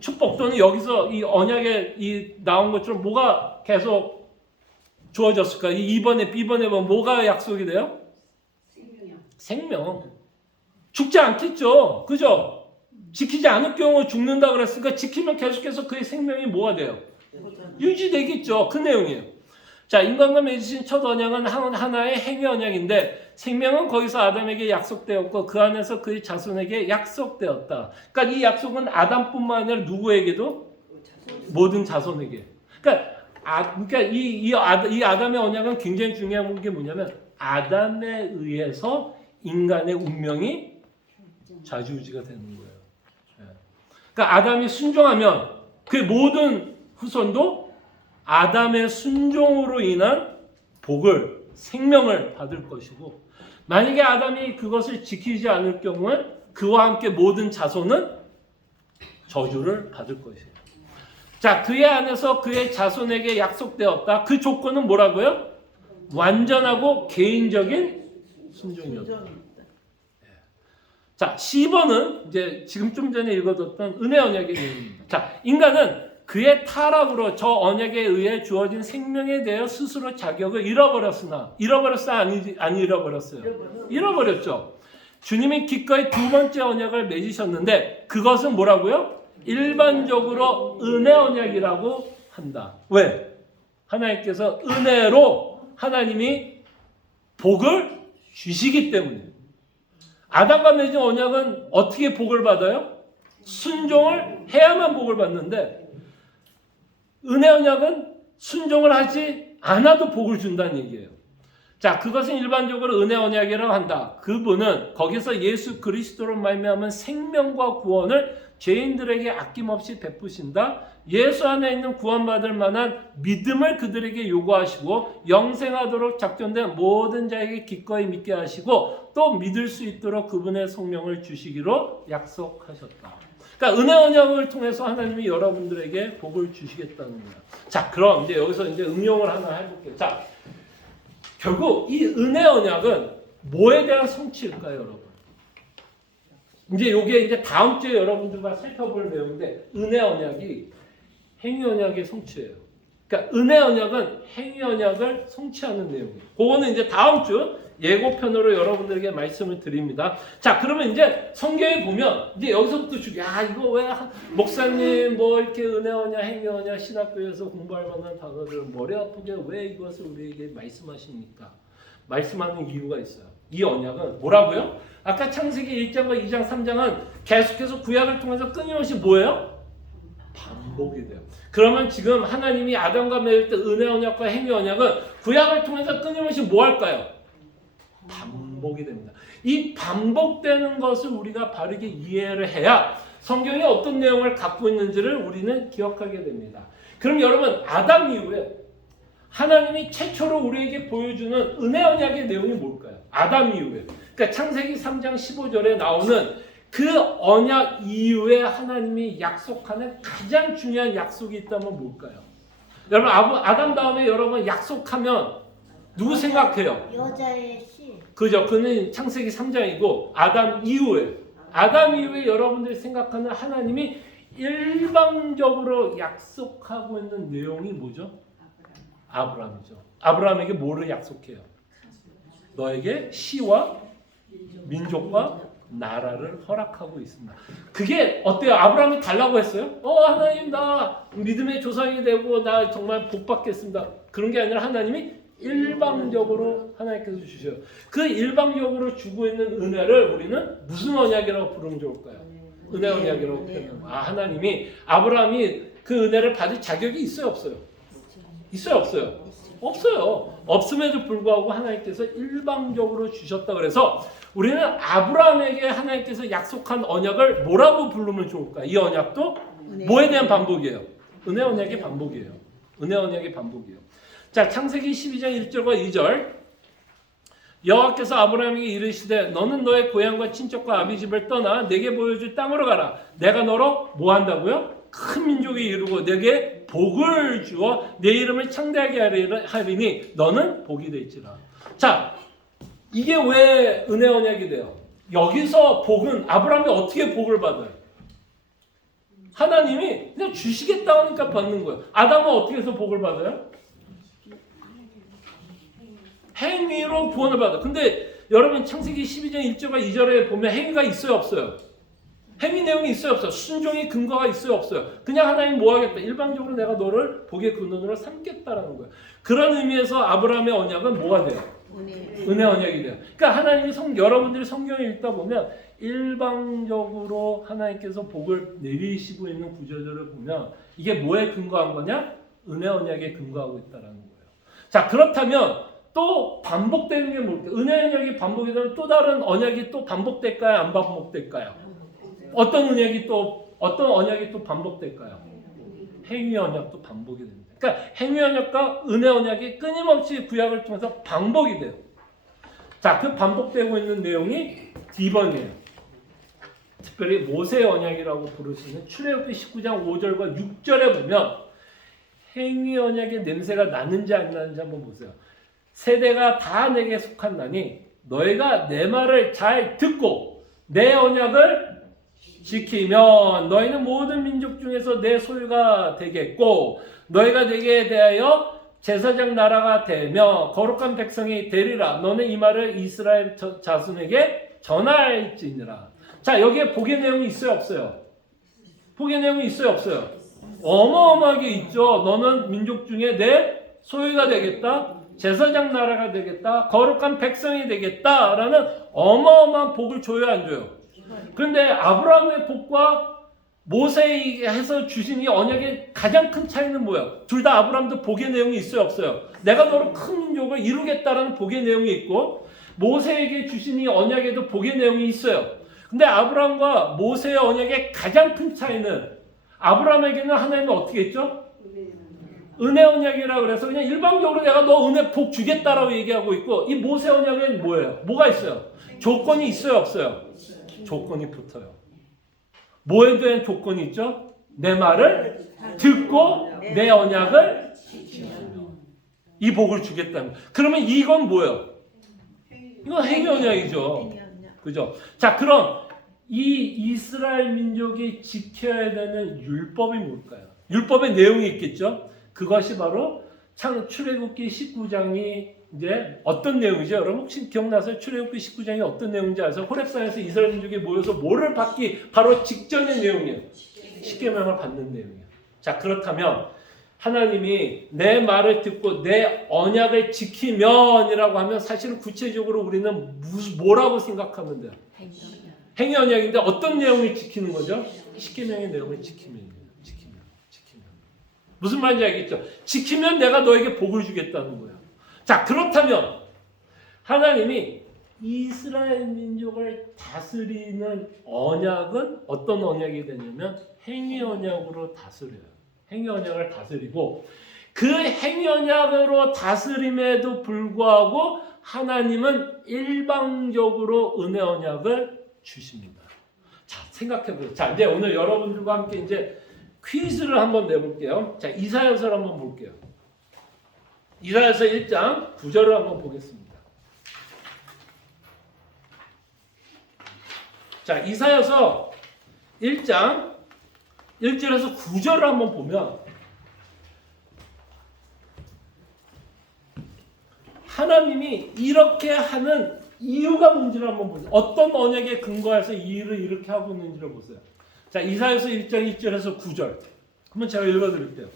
축복 또는 여기서 이 언약에 나온 것처럼 뭐가 계속 주어졌을까? 이 2번에 B번에 보면 뭐가 약속이 돼요? 생명. 죽지 않겠죠. 그죠? 지키지 않을 경우 죽는다 그랬으니까 지키면 계속해서 그의 생명이 뭐가 돼요? 유지되겠죠. 그 내용이에요. 자, 인간과 맺으신 첫 언약은 하나의 행위 언약인데 생명은 거기서 아담에게 약속되었고 그 안에서 그의 자손에게 약속되었다. 그러니까 이 약속은 아담뿐만 아니라 누구에게도 모든 자손에게. 그러니까 이 아담의 언약은 굉장히 중요한 게 뭐냐면 아담에 의해서 인간의 운명이 좌지우지가 되는 거예요. 그러니까 아담이 순종하면 그 모든 후손도 아담의 순종으로 인한 복을, 생명을 받을 것이고 만약에 아담이 그것을 지키지 않을 경우에 그와 함께 모든 자손은 저주를 받을 것이에요. 자, 그의 안에서 그의 자손에게 약속되었다. 그 조건은 뭐라고요? 완전하고 개인적인 순종이었다. 자, 10번은 이제 지금 좀 전에 읽어뒀던 은혜 언약의 내용입니다. 자, 인간은 그의 타락으로 저 언약에 의해 주어진 생명에 대해 스스로 자격을 잃어버렸으나 안 잃어버렸어요? 잃어버렸죠. 주님이 기꺼이 두 번째 언약을 맺으셨는데 그것은 뭐라고요? 일반적으로 은혜 언약이라고 한다. 왜? 하나님께서 은혜로 하나님이 복을 주시기 때문에. 아담과 맺은 언약은 어떻게 복을 받아요? 순종을 해야만 복을 받는데 은혜 언약은 순종을 하지 않아도 복을 준다는 얘기예요. 자, 그것은 일반적으로 은혜 언약이라고 한다. 그분은 거기서 예수 그리스도로 말미암은 생명과 구원을 죄인들에게 아낌없이 베푸신다. 예수 안에 있는 구원받을 만한 믿음을 그들에게 요구하시고 영생하도록 작정된 모든 자에게 기꺼이 믿게 하시고 또 믿을 수 있도록 그분의 성령을 주시기로 약속하셨다. 그러니까 그러니까 은혜 언약을 통해서 하나님이 여러분들에게 복을 주시겠다는 거예요. 자, 그럼 이제 여기서 이제 응용을 하나 해볼게요. 자, 결국 이 은혜 언약은 뭐에 대한 성취일까요, 여러분? 이제 요게 이제 다음 주에 여러분들과 살펴볼 내용인데, 은혜 언약이 행위 언약의 성취예요. 그러니까 은혜 언약은 행위 언약을 성취하는 내용이에요. 그거는 이제 다음 주 예고편으로 여러분들에게 말씀을 드립니다. 자, 그러면 이제 성경에 보면 이제 여기서부터 야, 이거 왜 목사님 뭐 이렇게 은혜 언약, 행위 언약, 신학교에서 공부할 만한 단어를 머리 아프게 왜 이것을 우리에게 말씀하십니까? 말씀하는 이유가 있어요. 이 언약은 뭐라고요? 아까 창세기 1장과 2장, 3장은 계속해서 구약을 통해서 끊임없이 뭐예요? 반복이 돼요. 그러면 지금 하나님이 아담과 맺을 때 은혜 언약과 행위 언약은 구약을 통해서 끊임없이 뭐 할까요? 반복이 됩니다. 이 반복되는 것을 우리가 바르게 이해를 해야 성경이 어떤 내용을 갖고 있는지를 우리는 기억하게 됩니다. 그럼 여러분, 아담 이후에 하나님이 최초로 우리에게 보여주는 은혜 언약의 내용이 뭘까요? 아담 이후에. 그러니까 창세기 3장 15절에 나오는 그 언약 이후에 하나님이 약속하는 가장 중요한 약속이 있다면 뭘까요? 여러분, 아담 다음에 여러분 약속하면 누구 생각해요? 여자의 씨. 그죠? 그는 창세기 3장이고 아담 이후에 여러분들이 생각하는 하나님이 일방적으로 약속하고 있는 내용이 뭐죠? 아브라함이죠. 아브라함에게 뭐를 약속해요? 너에게 씨와 민족과 나라를 허락하고 있습니다. 그게 어때요? 아브라함이 달라고 했어요? 하나님, 나 믿음의 조상이 되고 나 정말 복 받겠습니다. 그런 게 아니라 하나님이 일방적으로 하나님께서 주셔요. 그 일방적으로 주고 있는 은혜를 우리는 무슨 언약이라고 부르면 좋을까요? 은혜 언약이라고 표현합니다. 하나님이 아브라함이 그 은혜를 받을 자격이 있어요, 없어요? 있어요, 없어요? 없어요. 없음에도 불구하고 하나님께서 일방적으로 주셨다 그래서 우리는 아브라함에게 하나님께서 약속한 언약을 뭐라고 부르면 좋을까? 이 언약도 뭐에 대한 반복이에요? 은혜 언약의 반복이에요. 은혜 언약의 반복이에요. 자, 창세기 12장 1절과 2절. 여호와께서 아브라함에게 이르시되 너는 너의 고향과 친척과 아비집을 떠나 내게 보여줄 땅으로 가라. 내가 너로 뭐 한다고요? 큰 민족이 이루고 내게 복을 주어 내 이름을 창대하게 하리니 너는 복이 될지라. 자, 이게 왜 은혜 언약이 돼요? 여기서 복은 아브라함이 어떻게 복을 받아요? 하나님이 그냥 주시겠다 하니까 받는 거예요. 아담은 어떻게 해서 복을 받아요? 행위로 구원을 받아요. 근데 여러분 창세기 12장 1절과 2절에 보면 행위가 있어요, 없어요? 행위 내용이 있어요, 없어요? 순종의 근거가 있어요, 없어요? 그냥 하나님 뭐 하겠다? 일방적으로 내가 너를 복의 근원으로 삼겠다라는 거예요. 그런 의미에서 아브라함의 언약은 뭐가 돼요? 은혜 언약이 돼요. 그러니까 하나님이 여러분들이 성경을 읽다 보면 일방적으로 하나님께서 복을 내리시고 있는 구절들을 보면 이게 뭐에 근거한 거냐? 은혜 언약에 근거하고 있다라는 거예요. 자, 그렇다면 또 반복되는 게 뭘까요? 은혜 언약이 반복이 되면 또 다른 언약이 또 반복될까요? 안 반복될까요? 어떤 언약이 또 반복될까요? 행위 언약도 반복이 됩니다. 그러니까 행위 언약과 은혜 언약이 끊임없이 구약을 통해서 반복이 돼요. 자, 그 반복되고 있는 내용이 D번이에요. 특별히 모세 언약이라고 부르시는 출애굽기 19장 5절과 6절에 보면 행위 언약의 냄새가 나는지 안 나는지 한번 보세요. 세대가 다 내게 속한다니 너희가 내 말을 잘 듣고 내 언약을 지키면 너희는 모든 민족 중에서 내 소유가 되겠고 너희가 내게 대하여 제사장 나라가 되며 거룩한 백성이 되리라. 너는 이 말을 이스라엘 자손에게 전할지니라. 자, 여기에 복의 내용이 있어요, 없어요? 복의 내용이 있어요, 없어요? 어마어마하게 있죠. 너는 민족 중에 내 소유가 되겠다. 제사장 나라가 되겠다. 거룩한 백성이 되겠다라는 어마어마한 복을 줘요, 안 줘요? 그런데 아브라함의 복과 모세에게서 주신 이 언약의 가장 큰 차이는 뭐예요? 둘 다 아브라함도 복의 내용이 있어요, 없어요? 내가 너로 큰 민족을 이루겠다라는 복의 내용이 있고 모세에게 주신 이 언약에도 복의 내용이 있어요. 근데 아브라함과 모세의 언약의 가장 큰 차이는 아브라함에게는 하나님은 어떻게 했죠? 은혜 언약이라 그래서 그냥 일방적으로 내가 너 은혜 복 주겠다라고 얘기하고 있고 이 모세 언약에는 뭐예요? 뭐가 있어요? 조건이 있어요, 없어요? 조건이 붙어요. 뭐에 대한 조건이 있죠? 내 말을 듣고 내 언약을 이 복을 주겠다는 거예요. 그러면 이건 뭐예요? 이건 행위 언약이죠. 그죠? 자, 그럼 이 이스라엘 민족이 지켜야 되는 율법이 뭘까요? 율법의 내용이 있겠죠? 그것이 바로 출애굽기 19장이 이제 어떤 내용이죠? 여러분 혹시 기억나세요? 출애굽기 19장이 어떤 내용인지 아세요? 호렙산에서 이스라엘 민족이 모여서 뭐를 받기 바로 직전의 내용이에요. 십계명을 받는 내용이에요. 자, 그렇다면 하나님이 내 말을 듣고 내 언약을 지키면이라고 하면 사실은 구체적으로 우리는 뭐라고 생각하면 돼요? 행위 언약인데 어떤 내용을 지키는 거죠? 십계명의 내용을 지키면. 무슨 말인지 알겠죠? 지키면 내가 너에게 복을 주겠다는 거예요. 자, 그렇다면 하나님이 이스라엘 민족을 다스리는 언약은 어떤 언약이 되냐면 행위 언약으로 다스려요. 행위 언약을 다스리고 그 행위 언약으로 다스림에도 불구하고 하나님은 일방적으로 은혜 언약을 주십니다. 자, 생각해 보세요. 자, 이제 오늘 여러분들과 함께 이제 퀴즈를 한번 내볼게요. 자, 이사야서를 한번 볼게요. 이사야서 1장 9절을 한번 보겠습니다. 자, 이사야서 1장 1절에서 9절을 한번 보면 하나님이 이렇게 하는 이유가 뭔지를 한번 보세요. 어떤 언약에 근거해서 이 일을 이렇게 하고 있는지를 보세요. 자, 이사야서 1장 1절에서 9절. 한번 제가 읽어드릴게요.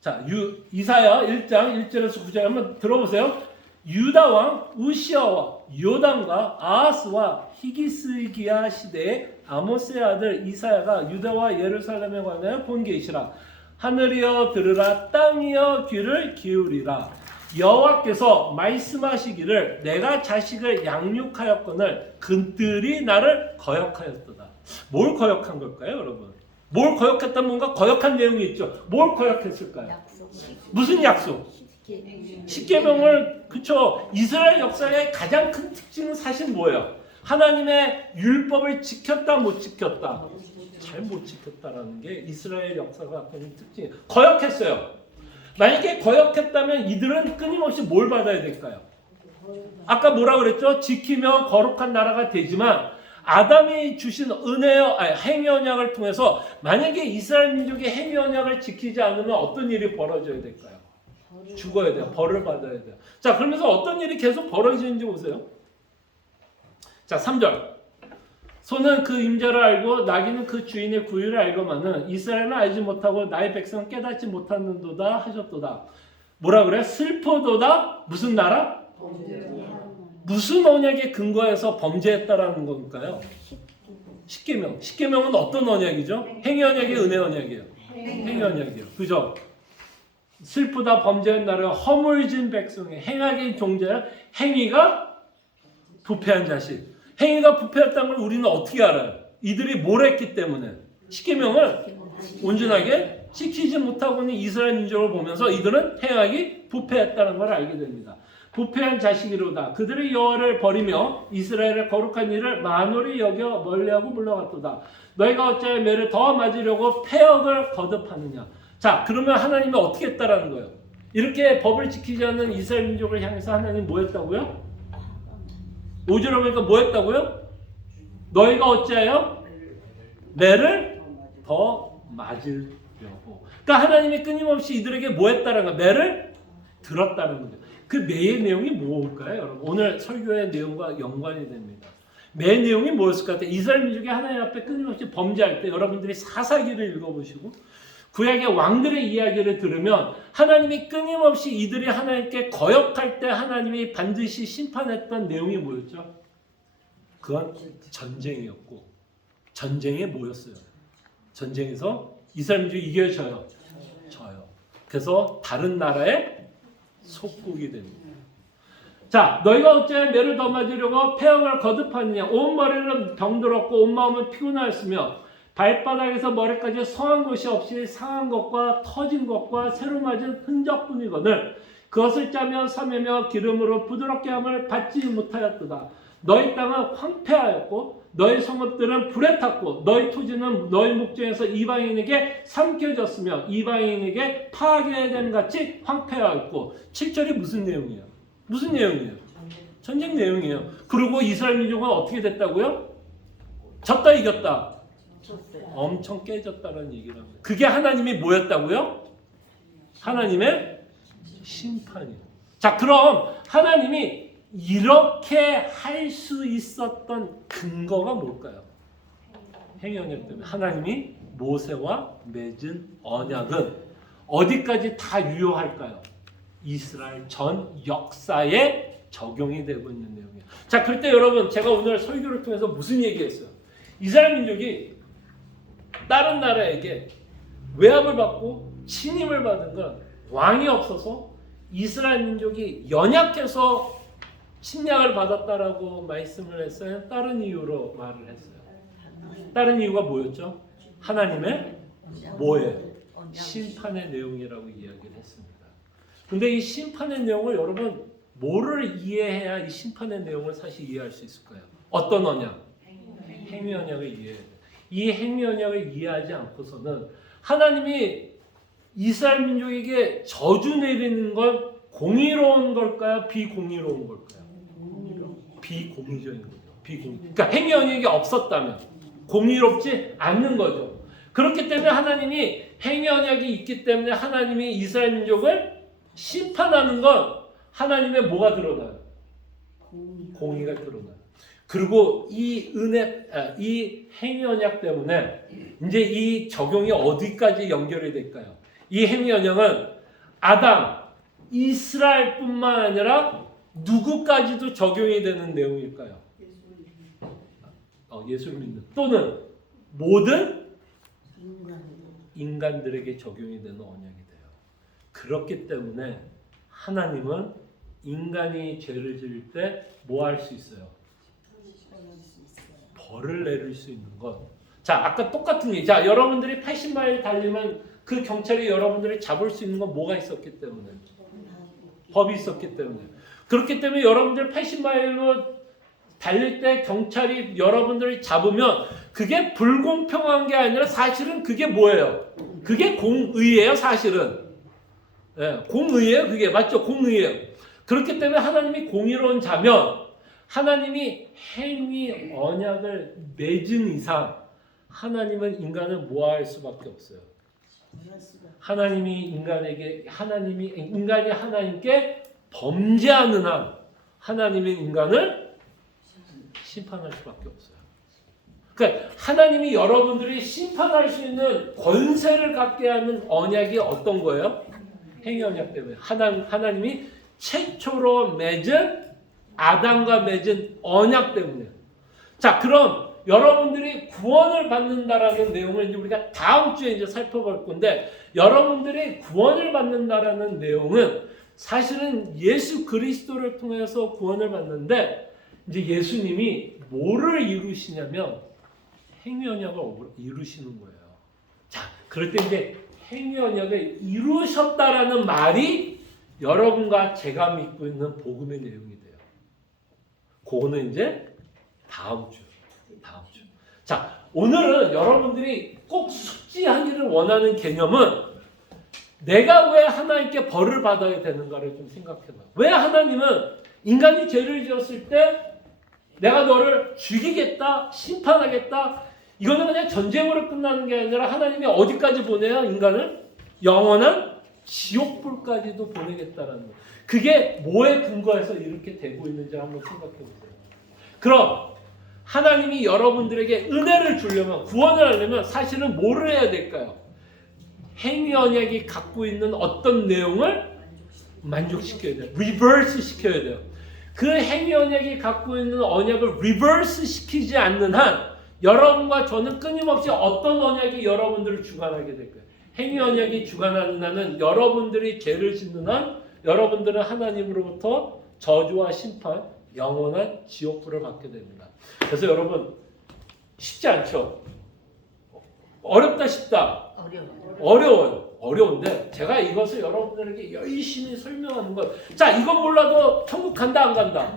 자, 이사야 1장 1절에서 9절 한번 들어보세요. 유다 왕 우시아와 요담과 아하스와 히기스기야 시대에 아모스의 아들 이사야가 유다와 예루살렘에 관하여 본 계시라. 하늘이여 들으라, 땅이여 귀를 기울이라. 여호와께서 말씀하시기를 내가 자식을 양육하였거늘 그들이 나를 거역하였도다. 뭘 거역한 걸까요, 여러분? 뭘 거역했다면 뭔가 거역한 내용이 있죠. 뭘 거역했을까요? 무슨 약속? 십계명을, 그쵸? 이스라엘 역사의 가장 큰 특징은 사실 뭐예요? 하나님의 율법을 지켰다 못 지켰다? 잘 못 지켰다라는 게 이스라엘 역사가 갖는 특징이에요. 거역했어요. 만약에 거역했다면 이들은 끊임없이 뭘 받아야 될까요? 아까 뭐라 그랬죠? 지키면 거룩한 나라가 되지만 아담이 주신 행위 언약을 통해서 만약에 이스라엘 민족이 행위 언약을 지키지 않으면 어떤 일이 벌어져야 될까요? 죽어야 돼요. 벌을 받아야 돼요. 자, 그러면서 어떤 일이 계속 벌어지는지 보세요. 자, 3절. 소는 그 임자를 알고 나귀는 그 주인의 구유를 알고만은 이스라엘은 알지 못하고 나의 백성은 깨닫지 못하는도다 하셨도다. 뭐라 그래? 슬퍼도다. 무슨 나라? 무슨 언약에 근거해서 범죄했다라는 걸까요? 십계명. 십계명은 어떤 언약이죠? 행위 언약이에요, 은혜 언약이에요? 행위 언약이에요. 그죠? 슬프다 범죄한 나라 허물진 백성의 행하게 종자야. 행위가 부패한 자식. 행위가 부패했다는 걸 우리는 어떻게 알아요? 이들이 뭘 했기 때문에. 십계명을 온전하게 지키지 못하고 있는 이스라엘 민족을 보면서 이들은 행하기 부패했다는 걸 알게 됩니다. 부패한 자식이로다. 그들의 여호와를 버리며 이스라엘의 거룩한 일을 만홀히 여겨 멀리하고 물러갔도다. 너희가 어찌하여 매를 더 맞으려고 패역을 거듭하느냐. 자, 그러면 하나님이 어떻게 했다라는 거예요? 이렇게 법을 지키지 않는 이스라엘 민족을 향해서 하나님 뭐 했다고요? 5절에 보니까 뭐 했다고요? 너희가 어찌하여 매를 더 맞으려고. 그러니까 하나님이 끊임없이 이들에게 뭐 했다라는 거예요? 매를 들었다는 거죠. 그 매의 내용이 뭘까요, 여러분? 오늘 설교의 내용과 연관이 됩니다. 매 내용이 뭐였을 것 같아요? 이스라엘 민족이 하나님 앞에 끊임없이 범죄할 때 여러분들이 사사기를 읽어보시고 구약의 왕들의 이야기를 들으면 하나님이 끊임없이 이들이 하나님께 거역할 때 하나님이 반드시 심판했던 내용이 뭐였죠? 그건 전쟁이었고 전쟁에 뭐였어요? 전쟁에서 이스라엘 민족이 이겨져요. 져요. 그래서 다른 나라의 속국이 됩니다. 자, 너희가 어찌하여 매를 더 맞으려고 패역을 거듭하느냐. 온 머리는 병들었고 온 마음은 피곤하였으며 발바닥에서 머리까지 성한 것이 없이 상한 것과 터진 것과 새로 맞은 흔적뿐이거늘 그것을 짜며 삼으며 기름으로 부드럽게 함을 받지 못하였도다. 너희 땅은 황폐하였고 너희 성읍들은 불에 탔고 너희 토지는 너희 목전에서 이방인에게 삼켜졌으며 이방인에게 파괴된 같이 황폐하였고 7절이 무슨 내용이에요? 무슨 내용이에요? 전쟁 내용이에요. 그리고 이스라엘 민족은 어떻게 됐다고요? 졌다 이겼다. 엄청 깨졌다는 얘기를 합니다. 그게 하나님이 뭐였다고요? 하나님의 심판이에요. 자, 그럼 하나님이 이렇게 할 수 있었던 근거가 뭘까요? 행위언약 때문에. 하나님이 모세와 맺은 언약은 어디까지 다 유효할까요? 이스라엘 전 역사에 적용이 되고 있는 내용이에요. 자, 그럴 때 여러분 제가 오늘 설교를 통해서 무슨 얘기했어요? 이스라엘 민족이 다른 나라에게 외압을 받고 침입을 받은 건 왕이 없어서 이스라엘 민족이 연약해서 침략을 받았다라고 말씀을 했어요. 다른 이유로 말을 했어요. 다른 이유가 뭐였죠? 하나님의 뭐예요? 심판의 내용이라고 이야기를 했습니다. 근데 이 심판의 내용을 여러분 뭐를 이해해야 이 심판의 내용을 사실 이해할 수 있을까요? 어떤 언약? 행위 언약을 이해해야 돼요. 이 행위 언약을 이해하지 않고서는 하나님이 이스라엘 민족에게 저주 내리는 건 공의로운 걸까요? 비공의로운 걸까요? 비공의적인 거죠. 그러니까 행위 언약이 없었다면 공의롭지 않는 거죠. 그렇기 때문에 하나님이 행위 언약이 있기 때문에 하나님이 이스라엘 민족을 심판하는 건 하나님의 뭐가 드러나요? 공의가 드러나요. 그리고 이 이 행위 언약 때문에 이제 이 적용이 어디까지 연결이 될까요? 이 행위 언약은 아담, 이스라엘뿐만 아니라 누구까지도 적용이 되는 내용일까요? 예수를 믿는 또는 모든 인간들에게 적용이 되는 언약이 돼요. 그렇기 때문에 하나님은 인간이 죄를 지을 때 뭐 할 수 있어요? 벌을 내릴 수 있는 것. 자, 아까 똑같은 얘기. 자, 여러분들이 80마일 달리면 그 경찰이 여러분들을 잡을 수 있는 건 뭐가 있었기 때문에? 법이 있었기 때문에. 그렇기 때문에 여러분들 80마일로 달릴 때 경찰이 여러분들을 잡으면 그게 불공평한 게 아니라 사실은 그게 뭐예요? 그게 공의예요, 사실은. 네, 공의예요, 그게. 맞죠? 공의예요. 그렇기 때문에 하나님이 공의로운 자면 하나님이 행위 언약을 맺은 이상 하나님은 인간을 모할 수밖에 없어요. 인간이 하나님께 범죄하는 한 하나님은 인간을 심판할 수밖에 없어요. 그러니까 하나님이 여러분들이 심판할 수 있는 권세를 갖게 하는 언약이 어떤 거예요? 행위 언약 때문에. 하나님이 최초로 맺은 아담과 맺은 언약 때문에. 자, 그럼 여러분들이 구원을 받는다라는 내용을 이제 우리가 다음 주에 이제 살펴볼 건데, 여러분들이 구원을 받는다라는 내용은 사실은 예수 그리스도를 통해서 구원을 받는데, 이제 예수님이 뭐를 이루시냐면 행위 언약을 이루시는 거예요. 자, 그럴 때 이제 행위 언약을 이루셨다라는 말이 여러분과 제가 믿고 있는 복음의 내용이 돼요. 그거는 이제 다음 주. 자, 오늘은 여러분들이 꼭 숙지하기를 원하는 개념은 내가 왜 하나님께 벌을 받아야 되는가를 좀 생각해봐요. 왜 하나님은 인간이 죄를 지었을 때 내가 너를 죽이겠다, 심판하겠다, 이거는 그냥 전쟁으로 끝나는 게 아니라 하나님이 어디까지 보내요? 인간을? 영원한 지옥불까지도 보내겠다라는 거예요. 그게 뭐에 근거해서 이렇게 되고 있는지 한번 생각해 보세요. 그럼 하나님이 여러분들에게 은혜를 주려면, 구원을 하려면 사실은 뭐를 해야 될까요? 행위 언약이 갖고 있는 어떤 내용을 만족시켜야 돼요. 리버스 시켜야 돼요. 그 행위 언약이 갖고 있는 언약을 리버스 시키지 않는 한 여러분과 저는 끊임없이 어떤 언약이 여러분들을 주관하게 될 거예요. 행위 언약이 주관하는 한은 여러분들이 죄를 짓는 한 여러분들은 하나님으로부터 저주와 심판, 영원한 지옥불을 받게 됩니다. 그래서 여러분 쉽지 않죠? 어렵다 싶다. 어려운데 제가 이것을 여러분들에게 열심히 설명하는 것. 자, 이건 몰라도 천국 간다 안 간다?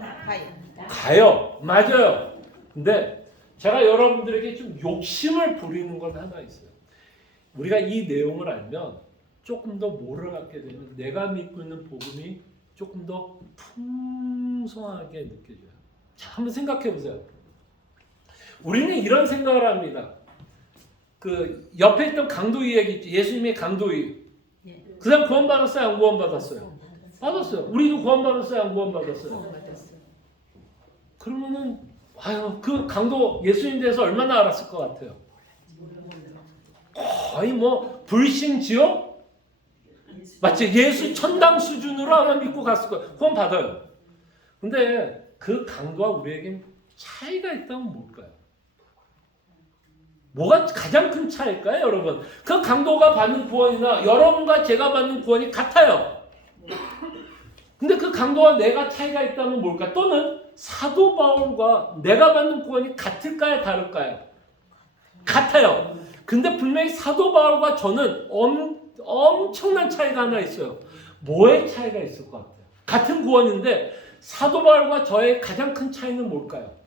가요. 맞아요. 근데 제가 여러분들에게 좀 욕심을 부리는 건 하나 있어요. 우리가 이 내용을 알면 조금 더 뭐를 갖게 되면 내가 믿고 있는 복음이 조금 더 풍성하게 느껴져요. 자, 한번 생각해 보세요. 우리는 이런 생각을 합니다. 그 옆에 있던 강도위 얘기 있죠. 예수님의 강도위. 그 사람 구원받았어요? 안 구원받았어요? 받았어요. 우리도 구원받았어요? 안 구원받았어요? 그러면은 아유 그 강도 예수님 대해서 얼마나 알았을 것 같아요? 거의 뭐 불신지요? 마치 예수 천당 수준으로 아마 믿고 갔을 거예요. 구원 받아요. 근데 그 강도와 우리에겐 차이가 있다면 뭘까요? 뭐가 가장 큰 차이일까요, 여러분? 그 강도가 받는 구원이나 여러분과 제가 받는 구원이 같아요. 근데 그 강도와 내가 차이가 있다면 뭘까? 또는 사도 바울과 내가 받는 구원이 같을까요, 다를까요? 같아요. 근데 분명히 사도 바울과 저는 엄청난 차이가 하나 있어요. 뭐의 차이가 있을 것 같아요? 같은 구원인데 사도 바울과 저의 가장 큰 차이는 뭘까요?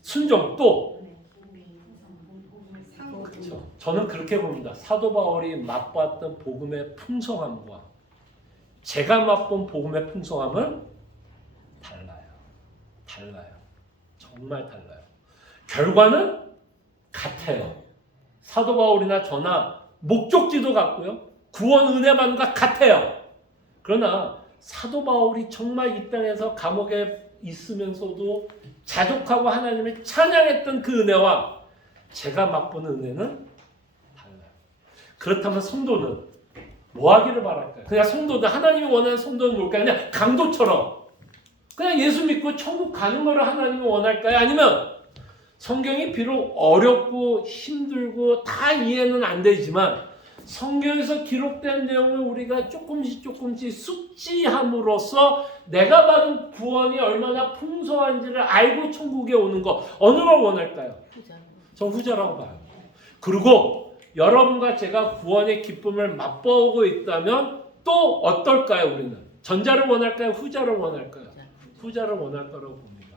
순종. 또 그렇죠. 저는 그렇게 봅니다. 사도 바울이 맛봤던 복음의 풍성함과 제가 맛본 복음의 풍성함은 달라요. 정말 달라요. 결과는 같아요. 사도 바울이나 저나 목적지도 같고요. 구원 은혜 받는 것 같아요. 그러나 사도 바울이 정말 이 땅에서 감옥에 있으면서도 자족하고 하나님을 찬양했던 그 은혜와 제가 맛보는 은혜는 달라요. 그렇다면 성도는 뭐 하기를 바랄까요? 그냥 성도들, 하나님이 원하는 성도는 뭘까요? 그냥 강도처럼 그냥 예수 믿고 천국 가는 거를 하나님이 원할까요? 아니면 성경이 비록 어렵고 힘들고 다 이해는 안 되지만 성경에서 기록된 내용을 우리가 조금씩 숙지함으로써 내가 받은 구원이 얼마나 풍성한지를 알고 천국에 오는 거 어느 걸 원할까요? 전 후자라고 봐요. 그리고 여러분과 제가 구원의 기쁨을 맛보고 있다면 또 어떨까요? 우리는 전자를 원할까요? 후자를 원할까요? 후자를 원할 거라고 봅니다.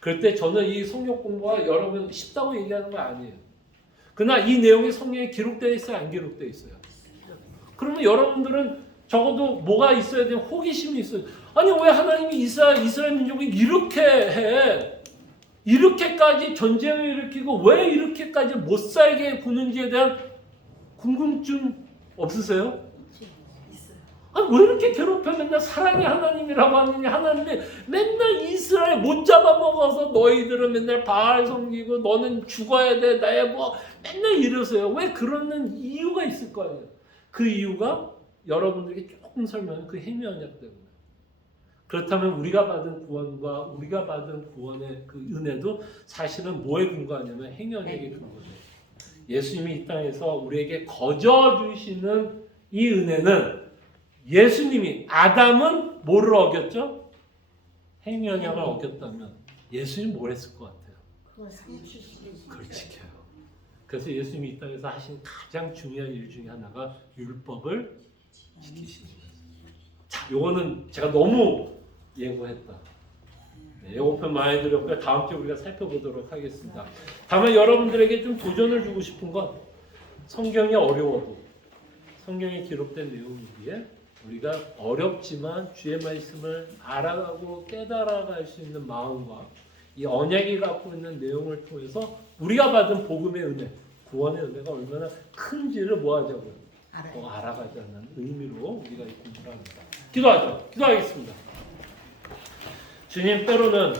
그럴 때 저는 이 성경 공부가 여러분 쉽다고 얘기하는 거 아니에요. 그러나 이 내용이 성경에 기록되어 있어요? 안 기록되어 있어요? 그러면 여러분들은 적어도 뭐가 있어야 되는 호기심이 있어요. 아니 왜 하나님이 이스라엘 민족이 이렇게 해? 이렇게까지 전쟁을 일으키고 왜 이렇게까지 못 살게 구는지에 대한 궁금증 없으세요? 아니 왜 이렇게 괴롭혀? 맨날 사랑의 하나님이라고 하느니 하나님이 맨날 이스라엘 못 잡아먹어서 너희들은 맨날 바알 섬기고 너는 죽어야 돼 나의 뭐 맨날 이러세요. 왜 그러는 이유가 있을 거 아니에요. 그 이유가 여러분들에게 조금 설명한 그 행위 언약 때문에. 그렇다면 우리가 받은 구원과 우리가 받은 구원의 그 은혜도 사실은 뭐에 근거하냐면 행위 언약에 근거죠. 예수님이 이 땅에서 우리에게 거저 주시는 이 은혜는 예수님이 아담은 뭐를 어겼죠? 행위 언약을 어겼다면 예수님이 뭘 했을 것 같아요? 그걸 지켜요. 그래서 예수님이 이 땅에서 하신 가장 중요한 일 중에 하나가 율법을 지키시는 거예요. 자, 요거는 제가 너무 예고했다. 네, 예고편 많이 드렸고요. 다음 주에 우리가 살펴보도록 하겠습니다. 다만 여러분들에게 좀 도전을 주고 싶은 건 성경이 어려워도 성경에 기록된 내용이기에 우리가 어렵지만 주의 말씀을 알아가고 깨달아갈 수 있는 마음과 이 언약이 갖고 있는 내용을 통해서 우리가 받은 복음의 은혜, 구원의 은혜가 얼마나 큰지를 뭐하자고요? 더 알아가자는 의미로 우리가 이 공부를 합니다. 기도하죠. 기도하겠습니다. 주님, 때로는